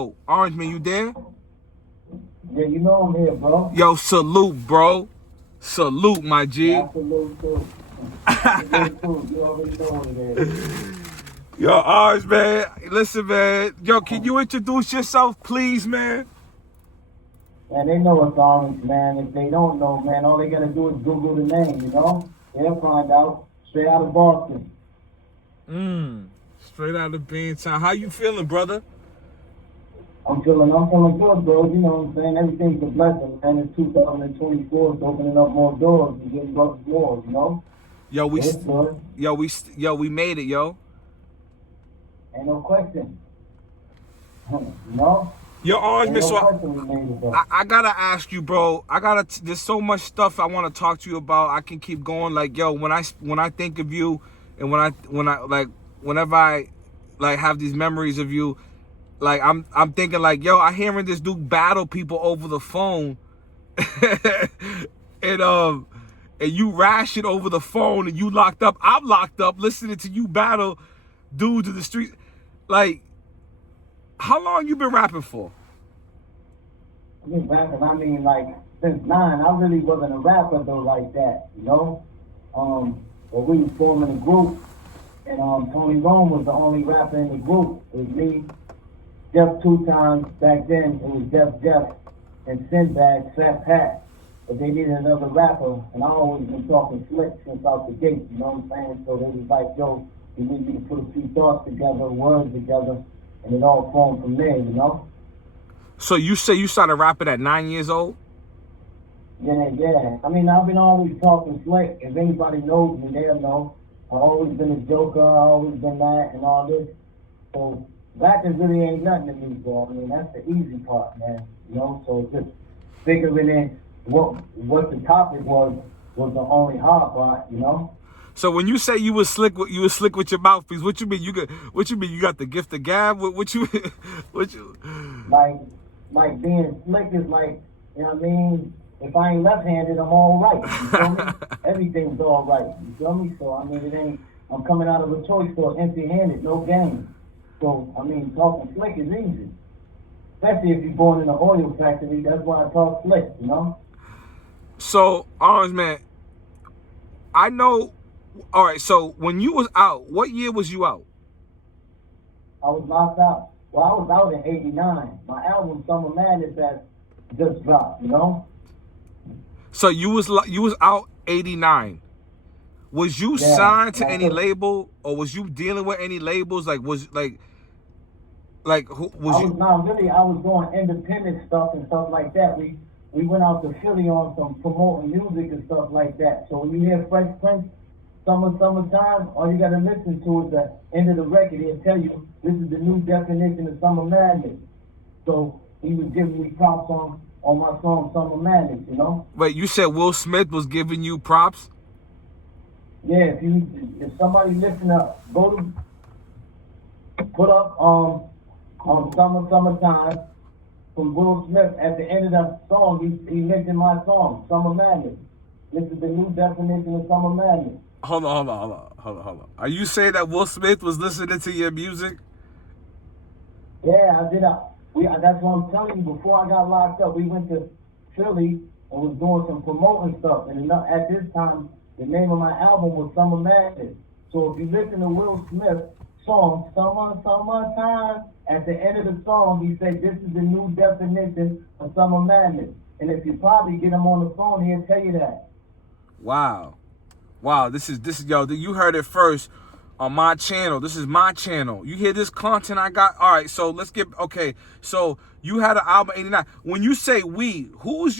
Yo, Orange Man, you there? Yeah, you know I'm here, bro. Yo, salute, bro. Salute, my G. Yeah, salute too. Salute too. You already know what it is. Yo, Orange Man, listen, man. Yo, can you introduce yourself, please, man? Man, they know it's Orange, man. If they don't know, man, all they gotta do is Google the name, you know? They'll find out. Straight out of Boston. Straight out of Beantown. How you feeling, brother? I'm feeling good, bro. You know what I'm saying? Everything's a blessing, man. It's 2024. It's opening up more doors and getting brothers more, you know? Yo, we made it, yo. Ain't no question. You know? Yo, Orange Man, so I gotta ask you, bro. There's so much stuff I want to talk to you about. I can keep going. Like, yo, when I think of you, and whenever I have these memories of you, like I'm thinking like, yo, I hearing this dude battle people over the phone, and you ration over the phone, and you locked up. I'm locked up listening to you battle dudes in the street. Like, how long you been rapping for? I've been rapping, I mean, like, since 9. I really wasn't a rapper, though, like that, you know? But we was forming a group, and Tony Rome was the only rapper in the group. It was me, Jeff 2 times. Back then, it was Jeff, and Sinbad, Fat Pat. But they needed another rapper, and I always been talking slick since out the gate, you know what I'm saying? So they was like, yo, we need you to put a few thoughts together, words together, and it all formed from there, you know? So you say you started rapping at 9 years old? Yeah. I mean, I've been always talking slick. If anybody knows me, they'll know. I've always been a joker. I've always been that and all this. So rapping really ain't nothing to me, bro. I mean, that's the easy part, man. You know, so just figuring in what the topic was the only hard part, you know? So when you say you was slick with your mouthpiece, what you mean? You got the gift of gab? What you like being slick is like, you know what I mean? If I ain't left-handed, I'm all right. You feel me? Everything's all right. You feel me? So I mean, I'm coming out of a toy store empty-handed, no game. So I mean, talking slick is easy. Especially if you're born in an oil factory. That's why I talk slick, you know? So, Orange Man, I know. All right, so when you was out, what year was you out? I was locked out. Well, I was out in 89. My album, Summer Madness, had just dropped, you know? So you was out 89. Was you signed to any label, or was you dealing with any labels? Like, was who was you? No, really, I was doing independent stuff and stuff like that. We went out to Philly on some promoting music and stuff like that. So when you hear Fresh Prince, Summertime, all you gotta listen to is the end of the record. He'll tell you this is the new definition of Summer Madness. So he was giving me props on my song Summer Madness, you know? Wait, you said Will Smith was giving you props? Yeah, if somebody listen up, go to put up on Summertime from Will Smith. At the end of that song, he mentioned my song, Summer Madness. This is the new definition of Summer Madness. Hold on. Are you saying that Will Smith was listening to your music? Yeah, I did. That's what I'm telling you. Before I got locked up, we went to Philly and was doing some promoting stuff. And at this time, the name of my album was Summer Madness. So if you listen to Will Smith's song, Summertime, at the end of the song, he said, this is the new definition of Summer Madness. And if you probably get him on the phone, he'll tell you that. Wow, this is yo, you heard it first on my channel. This is my channel. You hear this content I got? All right, so let's get so you had an album 89. When you say we, who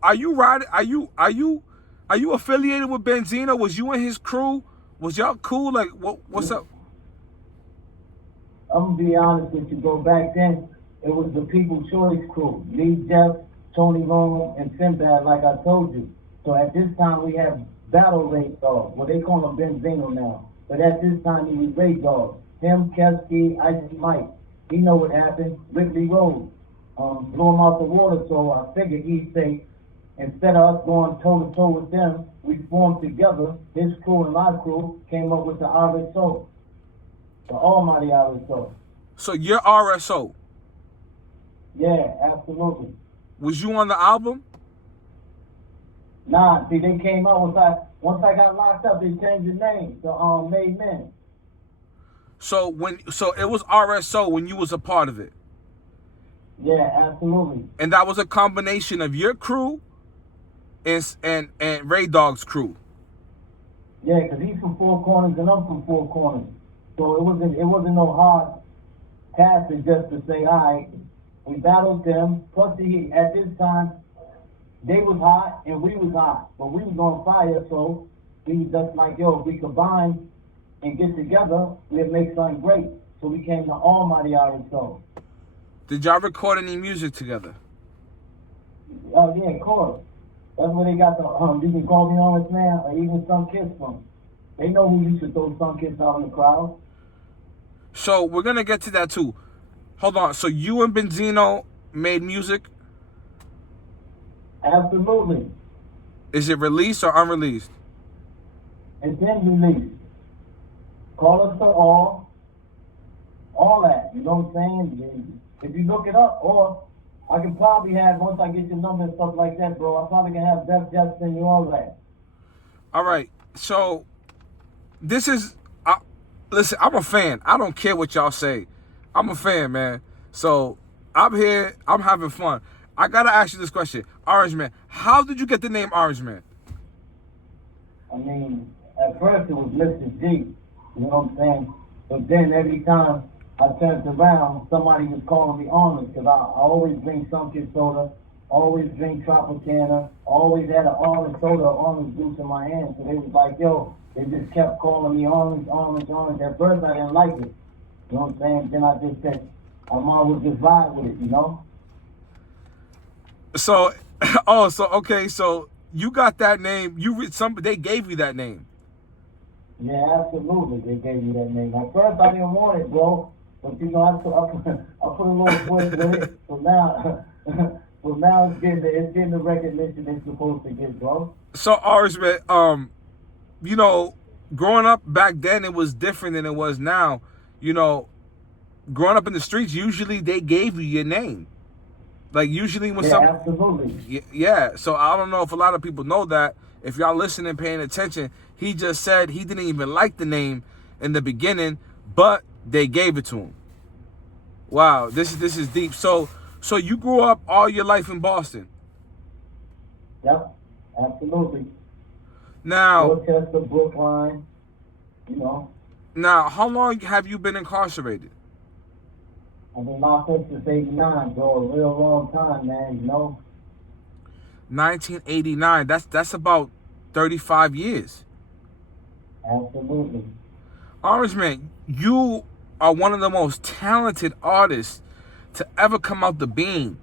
are you riding? Are you affiliated with Benzino? Was you in his crew? Was y'all cool? Like what's up? I'm gonna be honest with you, bro. Back then it was the People's Choice crew. Me, Jeff, Tony Rome, and Sinbad, like I told you. So at this time we have Battle Raid Dog. Well, they call him Benzino now. But at this time, he was Raid Dog. Him, Kesky, Icy Mike. He know what happened. Ridley Road. Blew him out the water, so I figured he'd say, instead of us going toe-to-toe with them, we formed together. His crew and my crew came up with the RSO. The Almighty RSO. So you're RSO? Yeah, absolutely. Was you on the album? Nah, see, they came out once I got locked up. They changed the name to Made Men. So it was RSO when you was a part of it. Yeah, absolutely. And that was a combination of your crew and Ray Dog's crew. Yeah, because he's from Four Corners and I'm from Four Corners. So it wasn't no hard task just to say, all right, we battled them. Plus, at this time, they was hot and we was hot. But we was on fire, so we was just like, yo, if we combine and get together, we'll make something great. So we came to Almighty RSO. Did y'all record any music together? Oh, yeah, of course. That's where they got the, you can call me honest man, or even Some Kids from. They know who you should throw Some Kids out in the crowd. So we're going to get to that too. Hold on. So you and Benzino made music? Absolutely. Is it released or unreleased? It's been released. Call us to all that. You know what I'm saying? If you look it up, or I can probably have, once I get your number and stuff like that, bro, I probably can have Def Jets send you all that. All right. So this is, listen, I'm a fan. I don't care what y'all say. I'm a fan, man. So I'm here. I'm having fun. I got to ask you this question. Orange Man, how did you get the name Orange Man? I mean, at first it was Mr. G. You know what I'm saying? But then every time I turned around, somebody was calling me Orange because I always drink Sunken soda, always drink Tropicana, always had an orange soda, orange juice in my hand. So they was like, yo, they just kept calling me Orange, Orange, Orange. At first I didn't like it. You know what I'm saying? Then I just said, I might as well just vibe with it, you know? So, okay, so you got that name. They gave you that name. Yeah, absolutely. They gave me that name. At first I didn't want it, bro. But you know, I put a little twist with it. So now it's getting the recognition it's supposed to get, bro. So Orange Man, you know, growing up back then it was different than it was now. You know, growing up in the streets, usually they gave you your name. Like usually when absolutely. Yeah. So I don't know if a lot of people know that. If y'all listening, paying attention, he just said he didn't even like the name in the beginning, but they gave it to him. Wow, this is deep. So you grew up all your life in Boston. Yep, absolutely. Now, Rochester, Brookline, you know. Now, how long have you been incarcerated? I've been locked up since '89, bro. A real long time, man. You know. 1989. That's about 35 years. Absolutely. Orange Man, you are one of the most talented artists to ever come out the beam.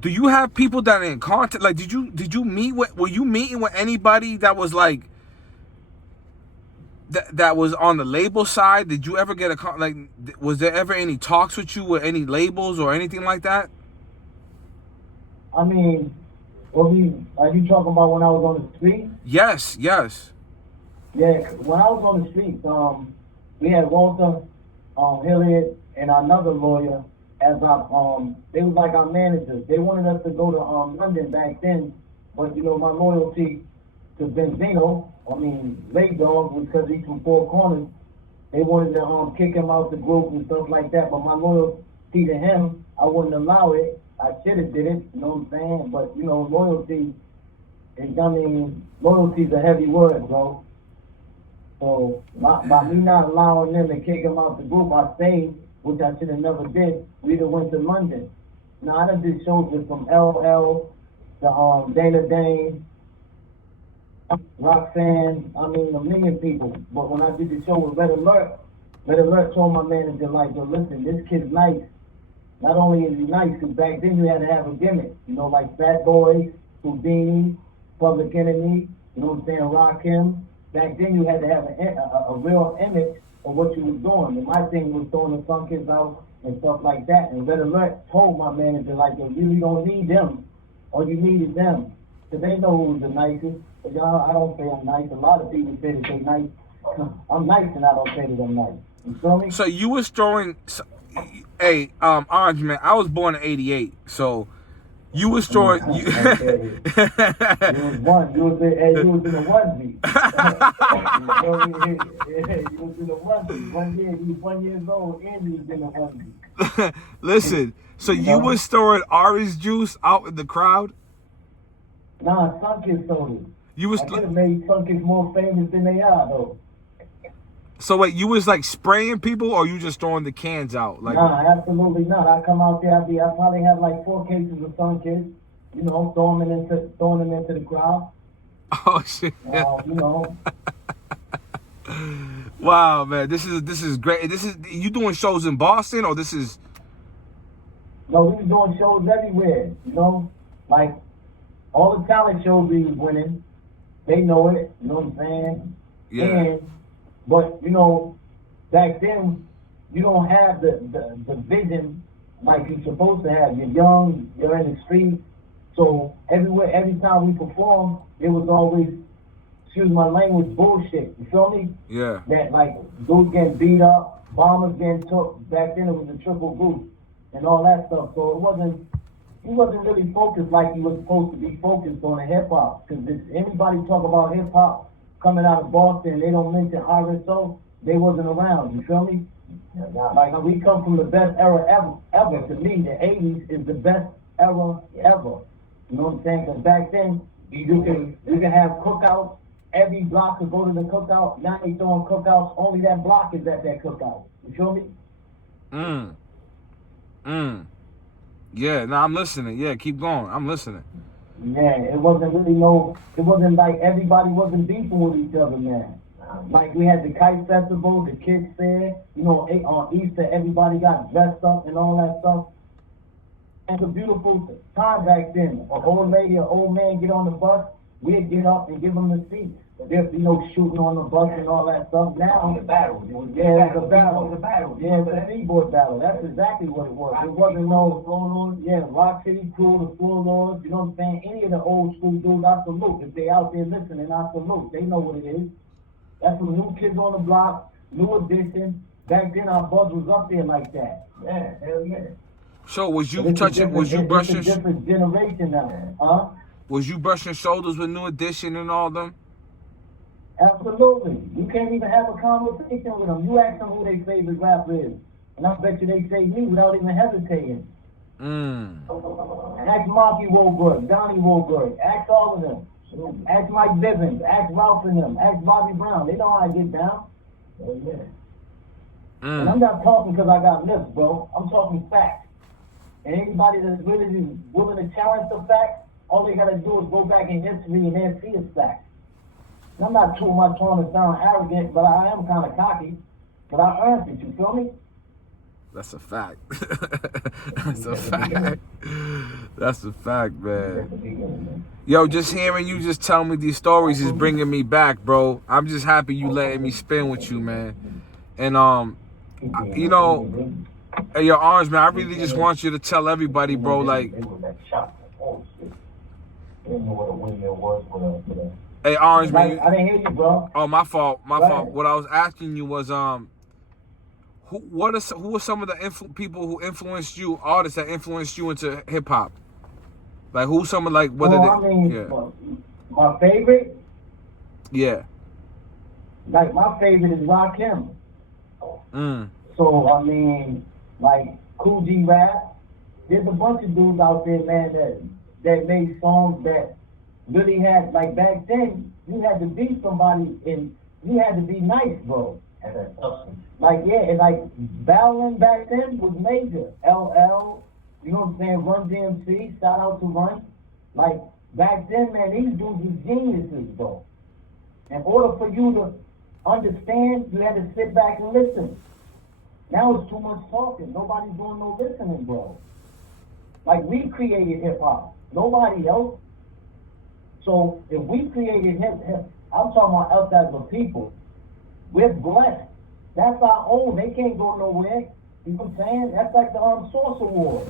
Do you have people that are in contact? Like, were you meeting with anybody that was like, that was on the label side? Did you ever get was there ever any talks with you with any labels or anything like that? I mean, are you talking about when I was on the street? Yes. Yeah, when I was on the street, we had Walter Hilliard and another lawyer as they was like our managers. They wanted us to go to London back then, but you know, my loyalty to Benzino, Ray Dog, because he's from Four Corners, they wanted to kick him out the group and stuff like that, but my loyalty to him, I wouldn't allow it. I should have did it, you know what I'm saying? But, you know, loyalty's a heavy word, bro. So, by me not allowing them to kick him out the group, I stayed, which I should have never did. We'd have went to London. Now, I done did shows with from LL to Dana Dane, Roxanne, a million people. But when I did the show with Red Alert told my manager, like, yo, listen, this kid's nice. Not only is he nice, because back then you had to have a gimmick. You know, like Fat Boys, Houdini, Public Enemy, you know what I'm saying, Rakim. Back then you had to have a real image of what you was doing. And my thing was throwing the Funk Kids out and stuff like that. And Red Alert told my manager, like, yo, you really don't need them. All you need is them. Because they know who was the nicest. But y'all, I don't say I'm nice. A lot of people say that they nice. I'm nice and I don't say that I'm nice. You feel me? So you was throwing... hey, Orange Man, I was born in '88, so you was storing. You, Okay. You was in the onesie. You was in the onesie. 1 year old, and you was in the onesie. listen, so you was storing orange juice out in the crowd? Nah, Sunkiss sold it. You was I could have made Sunkiss more famous than they are, though. so wait, you was like spraying people, or you just throwing the cans out? Like, Nah, absolutely not. I come out there, I probably have like 4 cases of Sunkiss. You know, throwing them into the crowd. oh shit! You know. Wow, man, this is great. This is you doing shows in Boston, or this is? No, we was doing shows everywhere. You know, like all the talent shows we was winning. They know it. You know what I'm saying? Yeah. But you know, back then you don't have the vision like you're supposed to have. You're young. You're in the street. So everywhere, every time we perform, it was always, excuse my language, bullshit. You feel me? Yeah. That like dudes getting beat up, bombers getting took. Back then it was a triple goose and all that stuff. So he wasn't really focused like he was supposed to be focused on the hip hop. Because if anybody talk about hip hop coming out of Boston and they don't mention RSO, they wasn't around. You feel me? Like we come from the best era ever. To me, the '80s is the best era ever. You know what I'm saying? Because back then, you can have cookouts. Every block could go to the cookout. Now they throwing cookouts. Only that block is at that cookout. You feel me? Yeah, no, I'm listening. Yeah, keep going. I'm listening. Yeah, it wasn't like everybody wasn't beefing with each other, man. Like we had the Kite Festival, the Kids Fair. You know, on Easter, everybody got dressed up and all that stuff. It's a beautiful time back then. An old lady, an old man get on the bus, we'd get up and give them the seats. There's, you know, shooting on the bus and all that stuff. Now, the battle. It was a battle. Yeah, it's a b-boy battle. That's exactly what it was. It wasn't no Floor Lords. Yeah, Rock City Crew, the Floor Lords. You know what I'm saying? Any of the old school dudes, I salute. If they out there listening, I salute. They know what it is. That's some new kids on the block, new edition. Back then, our buzz was up there like that. Yeah, hell yeah. So was you brushing? It's a different generation now, huh? Was you brushing shoulders with New Edition and all them? Absolutely. You can't even have a conversation with them. You ask them who their favorite rapper is, and I bet you they say me without even hesitating. Ask Marky Wahlberg, Donnie Wahlberg, ask all of them. Ask Mike Bivens, ask Ralph and them, ask Bobby Brown. They know how I get down. And I'm not talking because I got lips, bro. I'm talking facts. And anybody that's really willing to challenge the facts, all they gotta do is go back in history and then see it's facts. And I'm not too much trying to sound arrogant, but I am kind of cocky. But I earned it, you feel me? That's a fact. That's a fact. That's a fact, man. Yo, just hearing you just tell me these stories is bringing me back, bro. I'm just happy you letting me spin with you, man. And you know, hey, yo, Orange Man, I really just want you to tell everybody, bro, like. Hey, Orange Man. I didn't hear you, bro. Oh, my fault. What I was asking you was, who are some of the people who influenced you, artists that influenced you into hip hop? Like, who's some of my favorite? Yeah. Like, my favorite is Rakim. So, I mean, like, Cool G Rap. There's a bunch of dudes out there, man, that made songs that really had, like, back then, you had to be somebody and you had to be nice, bro. Like, yeah, and like, battling back then was major. LL, you know what I'm saying, Run DMC, shout out to Run. Like, back then, man, these dudes were geniuses, bro. In order for you to understand, you had to sit back and listen. Now it's too much talking. Nobody's doing no listening, bro. Like, we created hip-hop. Nobody else. So, if we created hip-hop, I'm talking about us as a people. We're blessed. That's our own. They can't go nowhere. You know what I'm saying? That's like the Source Award.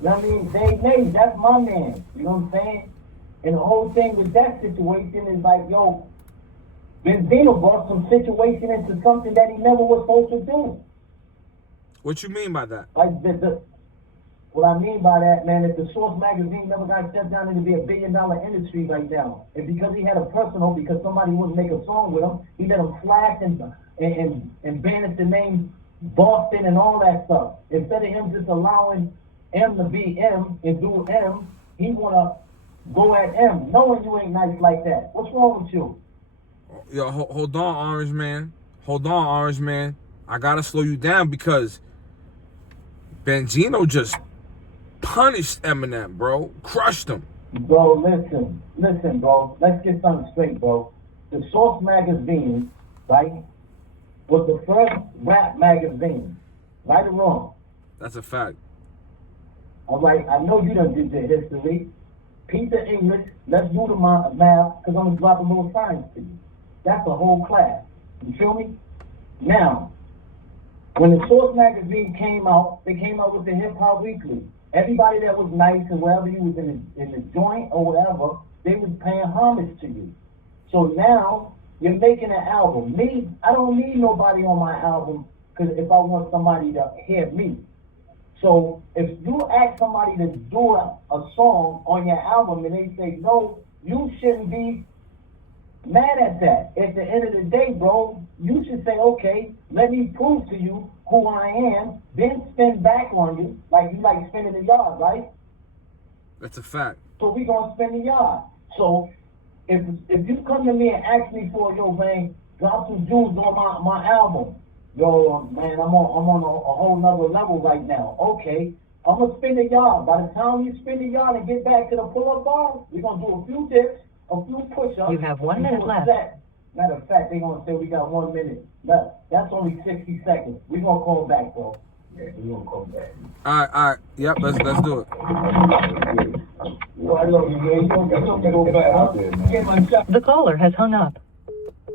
You know what I mean? Dave, that's my man. You know what I'm saying? And the whole thing with that situation is like, yo, Benzino brought some situation into something that he never was supposed to do. What you mean by that? Like what I mean by that, man, if the Source magazine never got shut down, it'd be $1 billion industry right now. And because he had a personal, because somebody wouldn't make a song with him, he let him flash and banish the name Boston and all that stuff. Instead of him just allowing M to be M and do M, he wanna go at M, knowing you ain't nice like that. What's wrong with you? Yo, hold on, Orange Man. Hold on, Orange Man. I gotta slow you down because Benzino just punished Eminem, bro. Crushed him. Bro, listen, bro. Let's get something straight, bro. The Source magazine, right, was the first rap magazine. Right or wrong? That's a fact. All right, I know you done did your history. Peter English, let's do the math, because I'm going to drop a little science to you. That's a whole class. You feel me? Now, when the Source magazine came out, they came out with the Hip Hop Weekly. Everybody that was nice and wherever you was in the joint or whatever, they was paying homage to you. So now, you're making an album. Me, I don't need nobody on my album because if I want somebody to hear me. So if you ask somebody to do a song on your album and they say no, you shouldn't be mad at that. At the end of the day, bro, you should say, okay, let me prove to you who I am, then spin back on you, like you like spinning the yard, right? That's a fact. So we gonna spin the yard. So if you come to me and ask me for, yo, man, drop some jewels on my album, yo, man, I'm on a whole nother level right now. Okay, I'm gonna spin the yard. By the time you spin the yard and get back to the pull-up bar, we're gonna do a few dips, a few push-ups. You have 1 minute left. Matter of fact, they're gonna say we got 1 minute left. That's only 60 seconds. We're gonna call back, bro. Yeah, we're gonna call back. All right. Yep, let's do it. Well, I love you, man. You don't go back, huh? Get my shot. The caller has hung up.